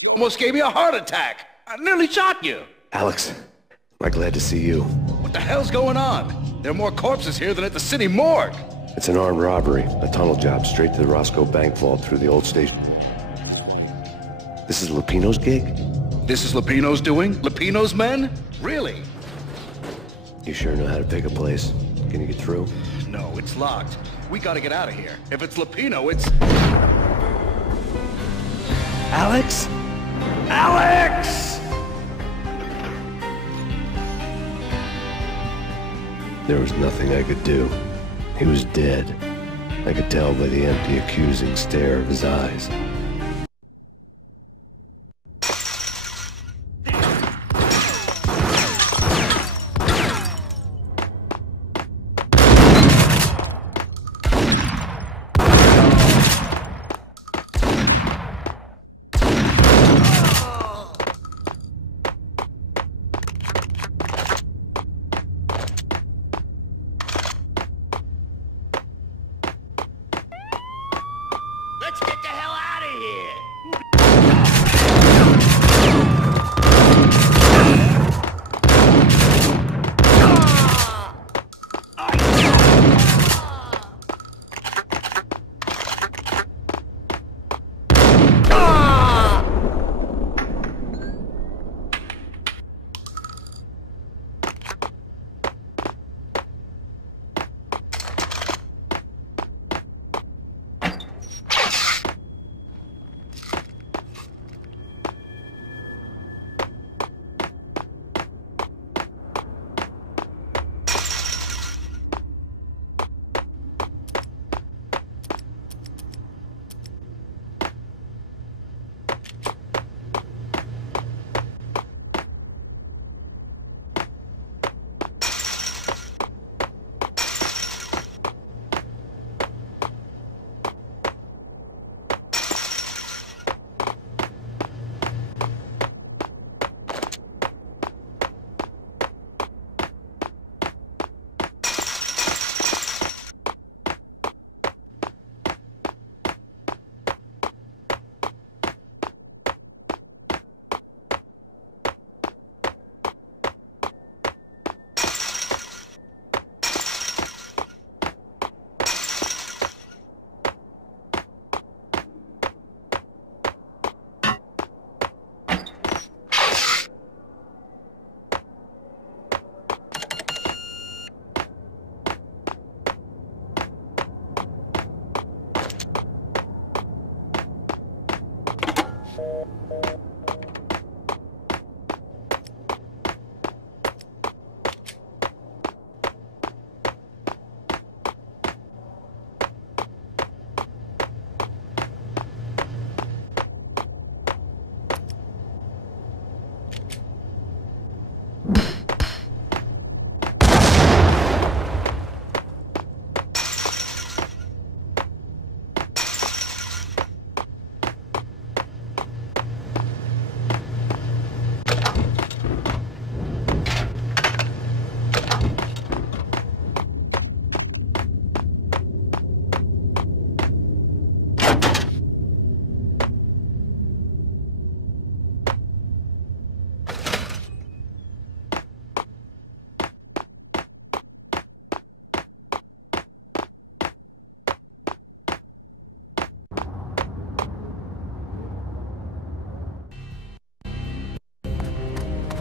You almost gave me a heart attack. I nearly shot you. Alex, am I glad to see you. What the hell's going on? There are more corpses here than at the city morgue. It's an armed robbery, a tunnel job straight to the Roscoe Bank vault through the old station. This is Lupino's gig? This is Lupino's doing? Lupino's men? Really? You sure know how to pick a place. Can you get through? No, it's locked. We gotta get out of here. If it's Lupino, it's... Alex? Alex! There was nothing I could do. He was dead. I could tell by the empty, accusing stare of his eyes. Let's get the hell out of here!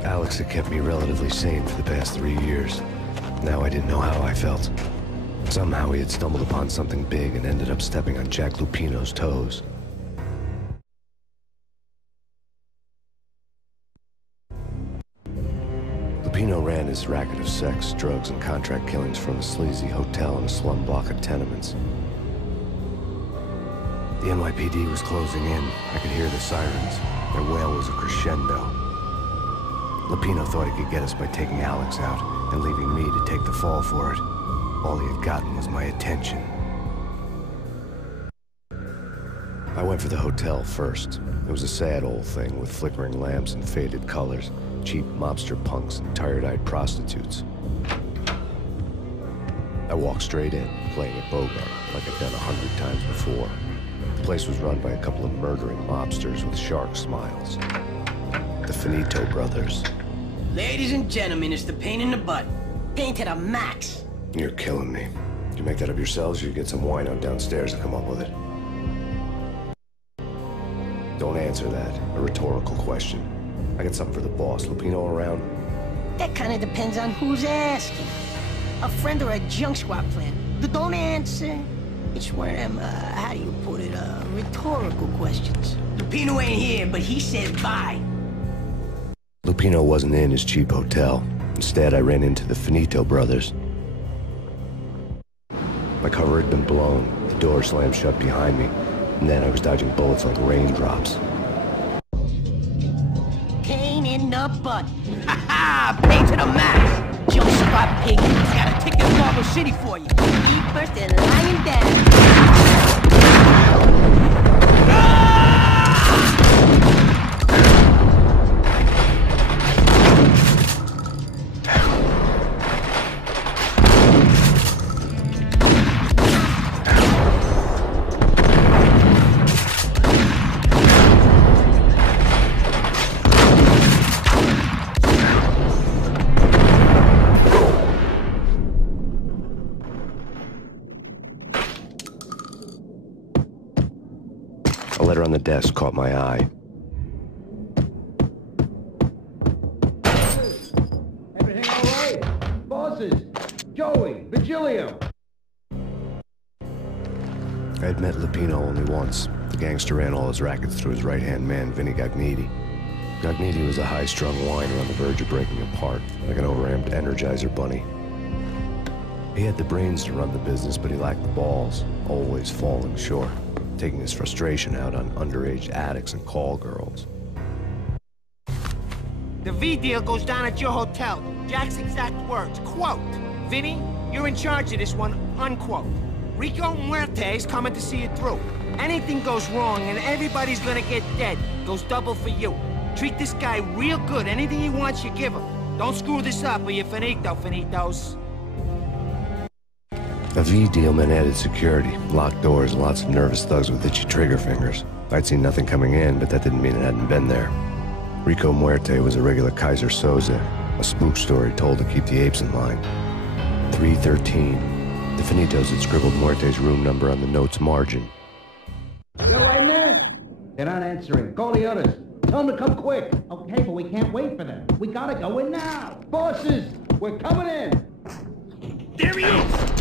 Alex had kept me relatively sane for the past 3 years. Now I didn't know how I felt. Somehow he had stumbled upon something big and ended up stepping on Jack Lupino's toes. Lupino ran his racket of sex, drugs, and contract killings from a sleazy hotel in a slum block of tenements. The NYPD was closing in. I could hear the sirens. Their wail was a crescendo. Lupino thought he could get us by taking Alex out and leaving me to take the fall for it. All he had gotten was my attention. I went for the hotel first. It was a sad old thing with flickering lamps and faded colors, cheap mobster punks and tired-eyed prostitutes. I walked straight in, playing at Bogart like I'd done 100 times before. The place was run by a couple of murdering mobsters with shark smiles. The Finito brothers. Ladies and gentlemen, it's the Payne in the butt. Payne to the max. You're killing me. Did you make that up yourselves, or you get some wino downstairs to come up with it? Don't answer that. A rhetorical question. I got something for the boss. Lupino around? That kind of depends on who's asking. A friend or a junk squad plan. Don't answer. It's one of them, how do you put it, rhetorical questions. Lupino ain't here, but he said bye. Lupino wasn't in his cheap hotel. Instead, I ran into the Finito brothers. My cover had been blown. The door slammed shut behind me. And then I was dodging bullets like raindrops. Payne in the butt. Ha ha! Payne to the max! Jump spot pig. Got a ticket to Marble City for you. Eat first and lying down. A letter on the desk caught my eye. Everything all right? Bosses, Joey, Vigilio. I had met Lupino only once. The gangster ran all his rackets through his right-hand man, Vinny Gagniti. Gagniti was a high-strung whiner on the verge of breaking apart, like an overamped Energizer bunny. He had the brains to run the business, but he lacked the balls, always falling short, taking his frustration out on underage addicts and call girls. The V deal goes down at your hotel. Jack's exact words, quote, "Vinny, you're in charge of this one," unquote. Rico Muerte's coming to see it through. Anything goes wrong and everybody's gonna get dead. Goes double for you. Treat this guy real good. Anything he wants, you give him. Don't screw this up or you're finito, finitos. A V deal meant added security, locked doors, and lots of nervous thugs with itchy trigger fingers. I'd seen nothing coming in, but that didn't mean it hadn't been there. Rico Muerte was a regular Kaiser Soze, a spook story told to keep the apes in line. 313. The Finitos had scribbled Muerte's room number on the note's margin. You're right there. They're not answering. Call the others. Tell them to come quick. Okay, but we can't wait for them. We gotta go in now. Bosses, we're coming in. There he is!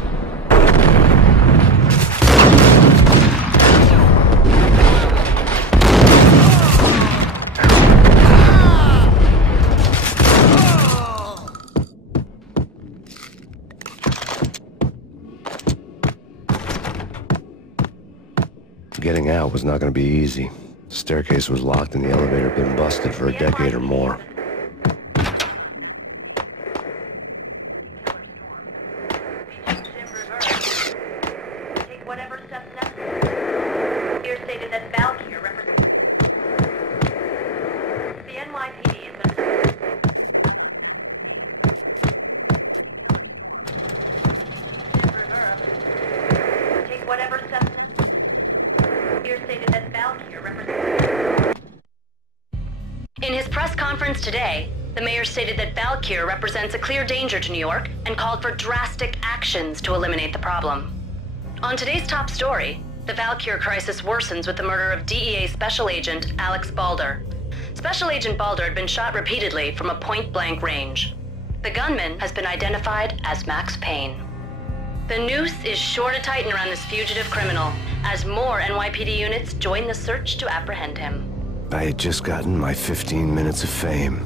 Getting out was not going to be easy. The staircase was locked and the elevator had been busted for a decade or more. Take whatever steps necessary. Here stated that Valkyrie represents the NYPD has been. Take whatever steps necessary. Here stated that Valkyrie represents. In his press conference today, the mayor stated that Valkyrie represents a clear danger to New York and called for drastic actions to eliminate the problem. On today's top story, the Valkyrie crisis worsens with the murder of DEA Special Agent Alex Balder. Special Agent Balder had been shot repeatedly from a point-blank range. The gunman has been identified as Max Payne. The noose is sure to tighten around this fugitive criminal as more NYPD units join the search to apprehend him. I had just gotten my 15 minutes of fame.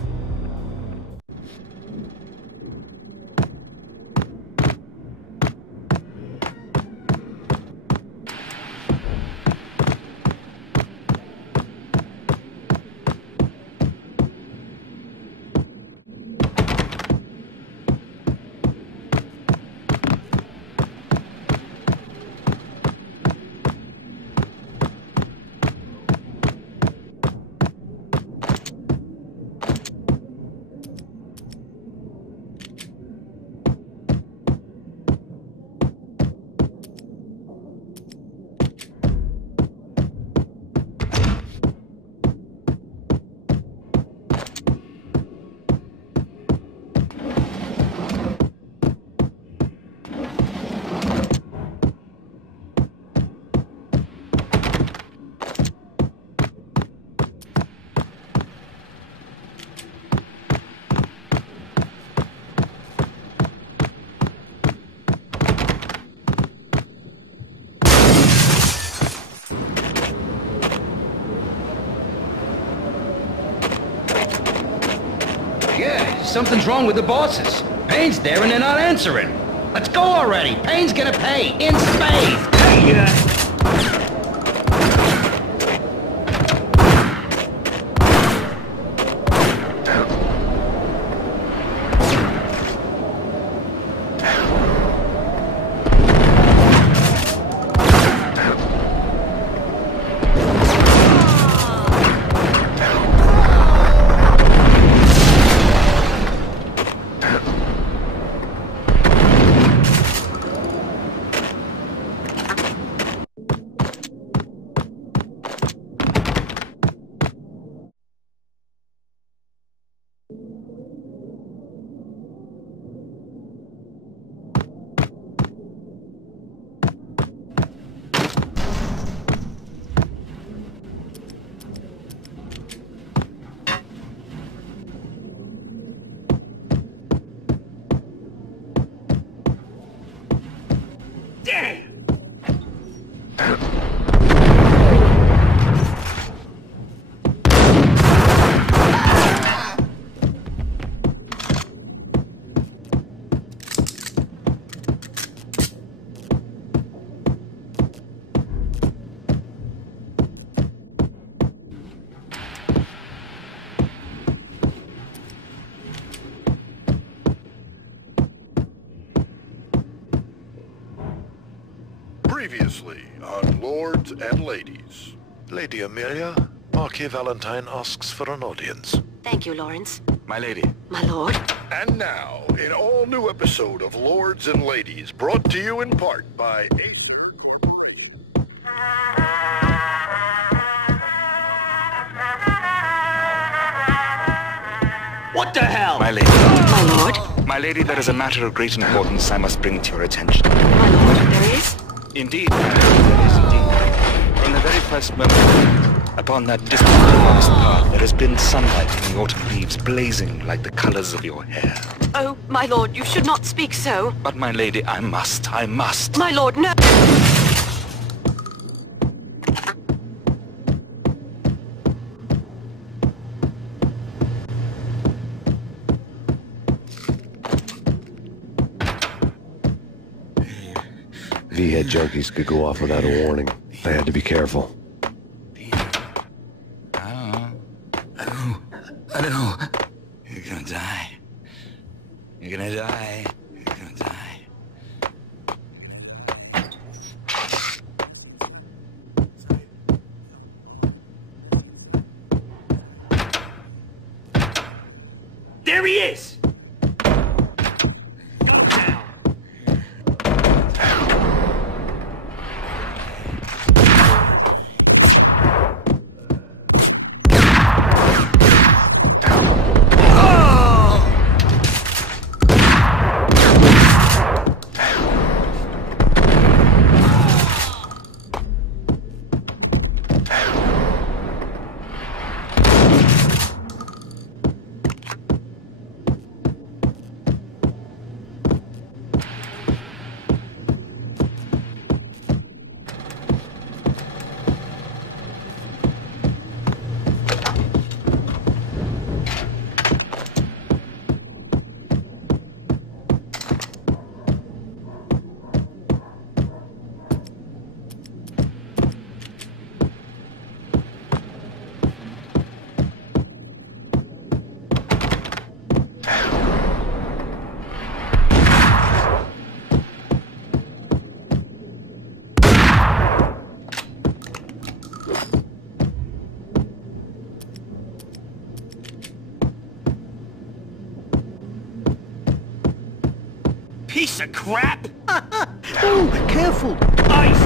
Yeah, something's wrong with the bosses. Payne's there and they're not answering. Let's go already. Payne's gonna pay in spades. Hey, Previously on Lords and Ladies. Lady Amelia, Marquis Valentine asks for an audience. Thank you, Lawrence. My lady. My lord. And now, an all-new episode of Lords and Ladies, brought to you in part by... What the hell? My lady. My lord. My lady, there is a matter of great importance I must bring to your attention. My lord, there is? Indeed, my lady, there is indeed. From the very first moment, upon that distant forest path, there has been sunlight in the autumn leaves blazing like the colors of your hair. Oh, my lord, you should not speak so. But my lady, I must. My lord, no! V-head junkies could go off without a warning. I had to be careful. I know. You're gonna die. You're gonna die. You're gonna die. There he is! Piece of crap! Oh, careful! Ice!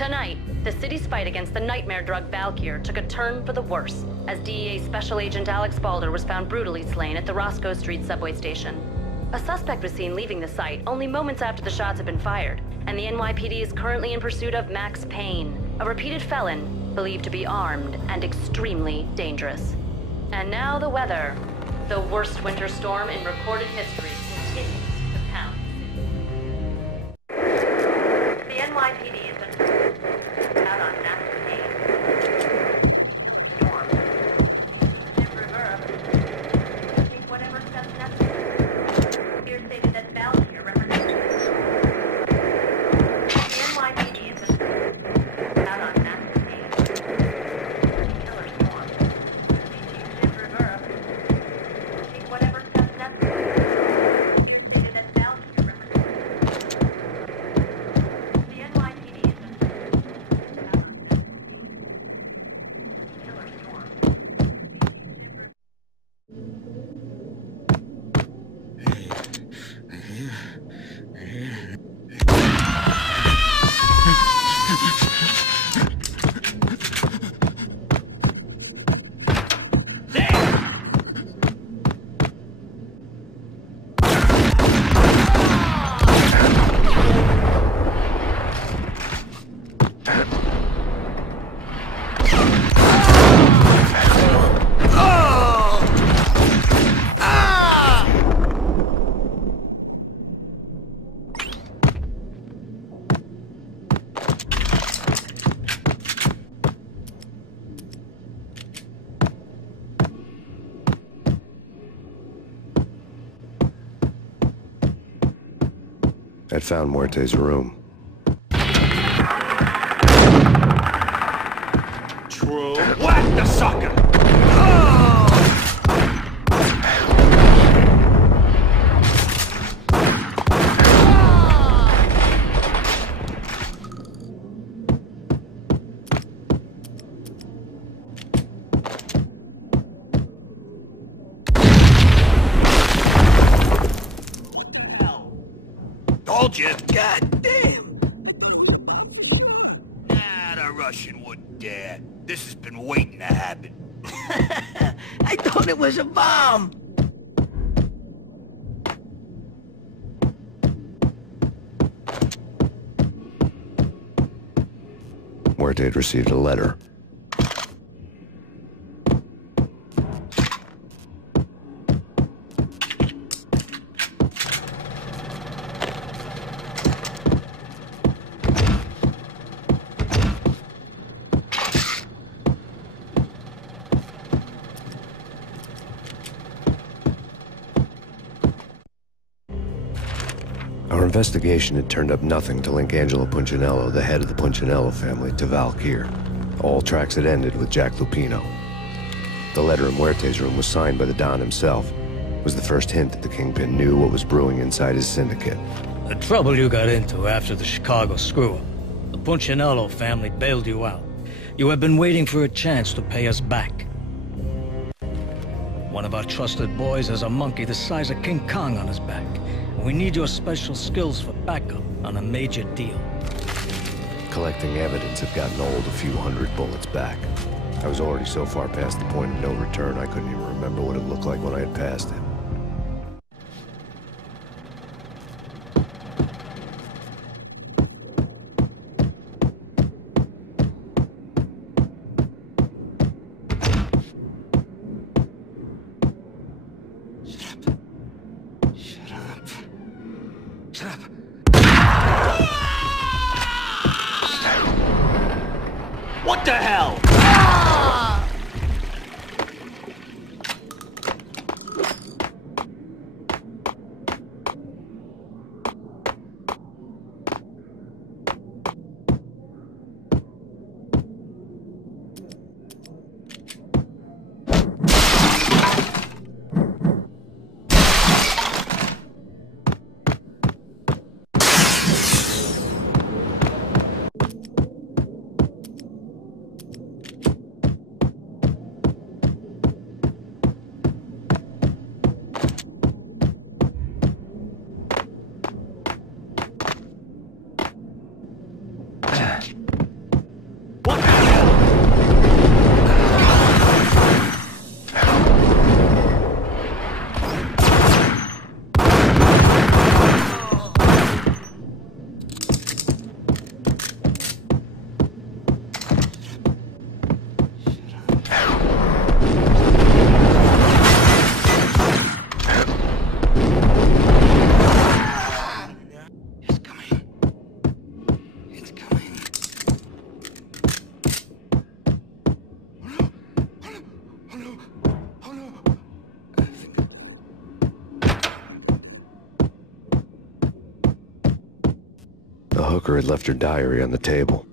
Tonight, the city's fight against the nightmare drug Valkyr took a turn for the worse, as DEA Special Agent Alex Balder was found brutally slain at the Roscoe Street subway station. A suspect was seen leaving the site only moments after the shots had been fired, and the NYPD is currently in pursuit of Max Payne, a repeated felon believed to be armed and extremely dangerous. And now the weather. The worst winter storm in recorded history continues to pound. The NYPD has been out on Max Payne. Storm. In reverse. Take whatever steps necessary. Here stated that Valkyr represents. The NYPD has been out on Max Payne. Killer storm. In reverse. Take whatever steps necessary. Stated that Valkyr represents. The NYPD has been out on killer storm. I'd found Muerte's room. True. Whack the sucker! Told you. God damn. Nah, the Russian wouldn't dare. This has been waiting to happen. I thought it was a bomb. Muerte had received a letter. Our investigation had turned up nothing to link Angelo Punchinello, the head of the Punchinello family, to Valkyr. All tracks had ended with Jack Lupino. The letter in Muerte's room was signed by the Don himself. It was the first hint that the Kingpin knew what was brewing inside his syndicate. The trouble you got into after the Chicago screw-up. The Punchinello family bailed you out. You have been waiting for a chance to pay us back. One of our trusted boys has a monkey the size of King Kong on his back. We need your special skills for backup on a major deal. Collecting evidence had gotten old a few hundred bullets back. I was already so far past the point of no return I couldn't even remember what it looked like when I had passed it. What the hell? hooker had left her diary on the table.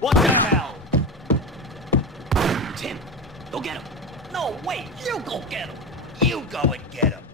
What the hell? Tim, go get him. No, wait, you go get him. You go and get him.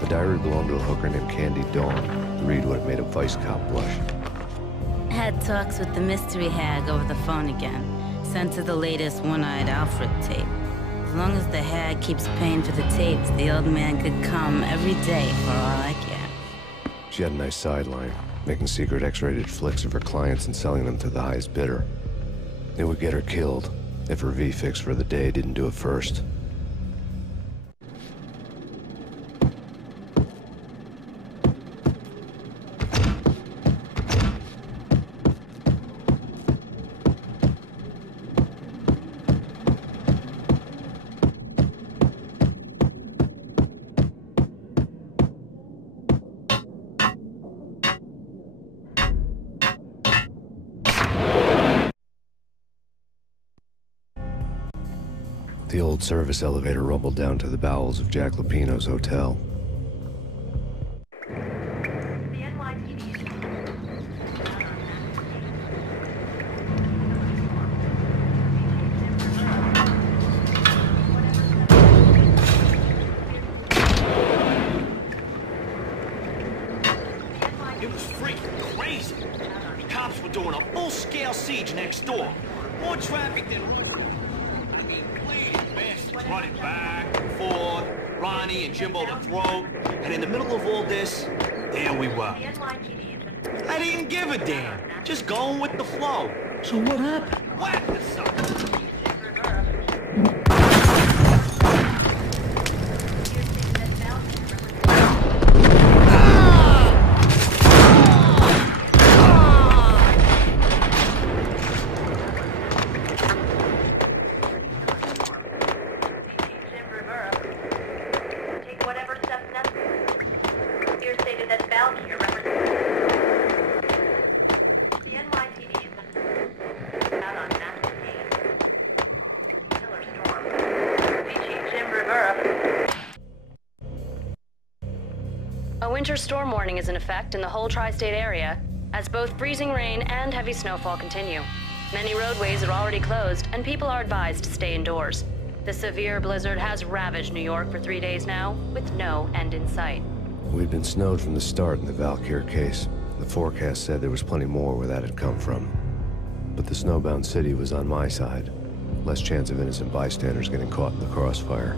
The diary belonged to a hooker named Candy Dawn. Read would have made a vice cop blush. Had talks with the mystery hag over the phone again. Sent her the latest one-eyed Alfred tape. As long as the hag keeps paying for the tapes, the old man could come every day for all I care. She had a nice sideline, making secret X-rated flicks of her clients and selling them to the highest bidder. It would get her killed if her V-fix for the day didn't do it first. The old service elevator rumbled down to the bowels of Jack Lupino's hotel. It was freaking crazy. The cops were doing a full-scale siege next door. More traffic than... I mean, please, bastards running back and forth, Ronnie and Jimbo the throat, and in the middle of all this, there we were. I didn't give a damn. Just going with the flow. So what happened? Whack the sucker. A winter storm warning is in effect in the whole tri-state area, as both freezing rain and heavy snowfall continue. Many roadways are already closed, and people are advised to stay indoors. The severe blizzard has ravaged New York for 3 days now, with no end in sight. We'd been snowed from the start in the Valkyr case. The forecast said there was plenty more where that had come from. But the snowbound city was on my side. Less chance of innocent bystanders getting caught in the crossfire.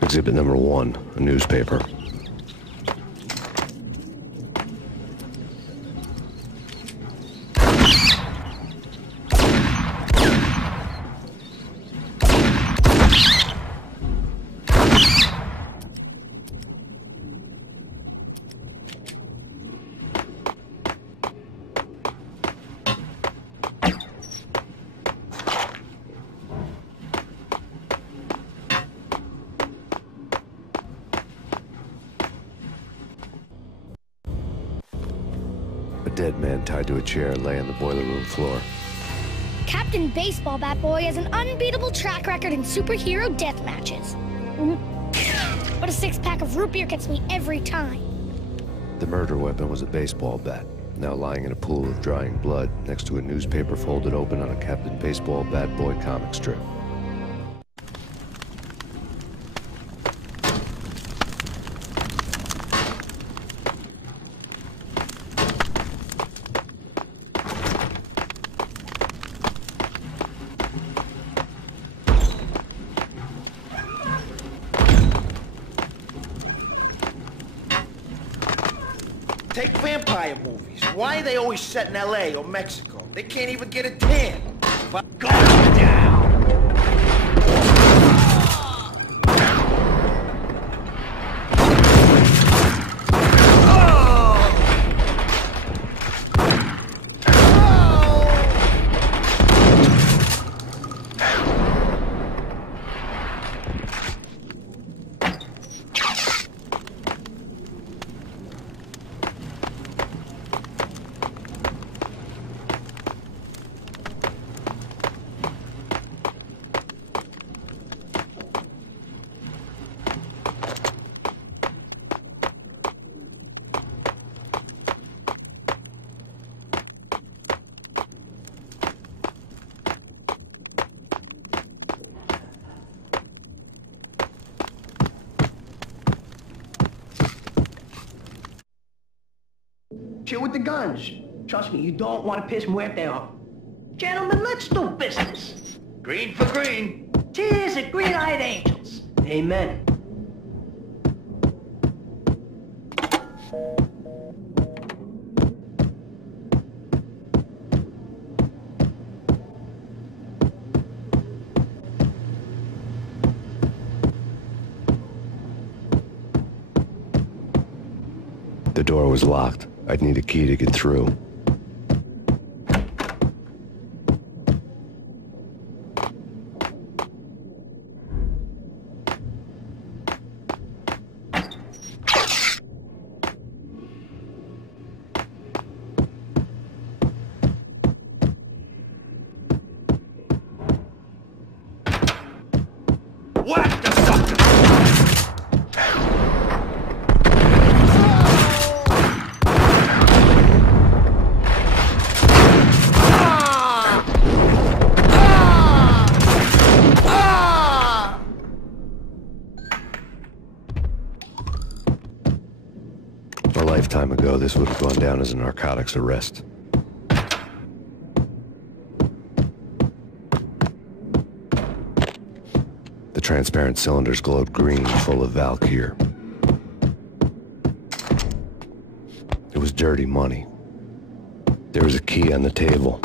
Exhibit number 1, a newspaper. Dead man tied to a chair lay on the boiler room floor. Captain Baseball Bat Boy has an unbeatable track record in superhero death matches. But a 6-pack of root beer gets me every time. The murder weapon was a baseball bat, now lying in a pool of drying blood next to a newspaper folded open on a Captain Baseball Bat Boy comic strip. Take vampire movies. Why are they always set in LA or Mexico? They can't even get a tan. Go down! Chill with the guns. Trust me, you don't want to piss Muerte off. Gentlemen, let's do business. Green for green. Cheers at green-eyed angels. Amen. The door was locked. I'd need a key to get through. Whack the sucker! A lifetime ago, this would have gone down as a narcotics arrest. The transparent cylinders glowed green, full of Valkyr. It was dirty money. There was a key on the table.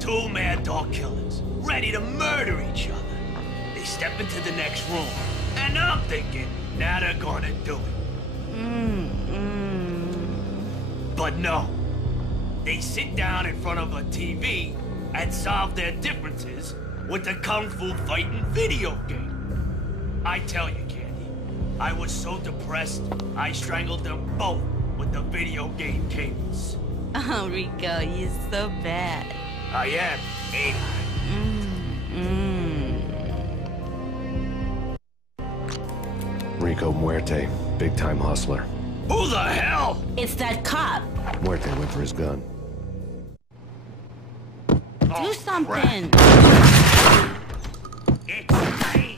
Two mad dog killers, ready to murder each other. They step into the next room, and I'm thinking, now they're gonna do it. But no. They sit down in front of a TV and solve their differences with a kung fu fighting video game. I tell you, Candy, I was so depressed, I strangled them both with the video game cables. Oh, Rico, you're so bad. I am, ain't I? Rico Muerte, big-time hustler. Who the hell? It's that cop. Muerte went for his gun. Do something. It's Payne.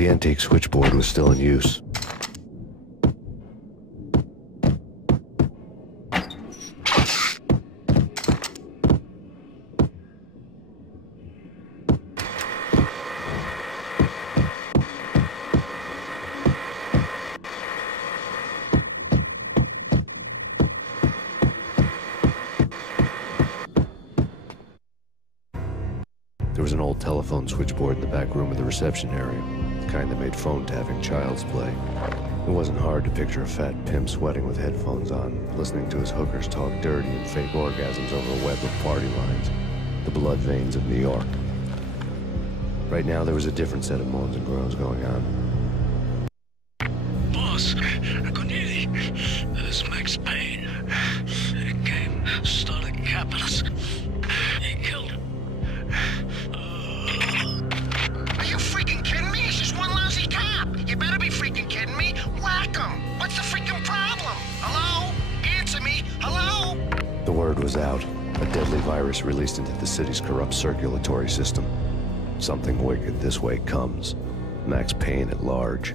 The antique switchboard was still in use. There was an old telephone switchboard in the back room of the reception area, the kind that made phone tapping child's play. It wasn't hard to picture a fat pimp sweating with headphones on, listening to his hookers talk dirty and fake orgasms over a web of party lines, the blood veins of New York. Right now, there was a different set of moans and groans going on. Boss, good evening. This is Max Payne. He came, started capping us. He killed him. Are you freaking kidding me? He's just one lousy cop. You better be freaking kidding me. Whack him. What's the freaking problem? Hello? Answer me. Hello? The word was out. A deadly virus released into the city's corrupt circulatory system. Something wicked this way comes. Max Payne at large.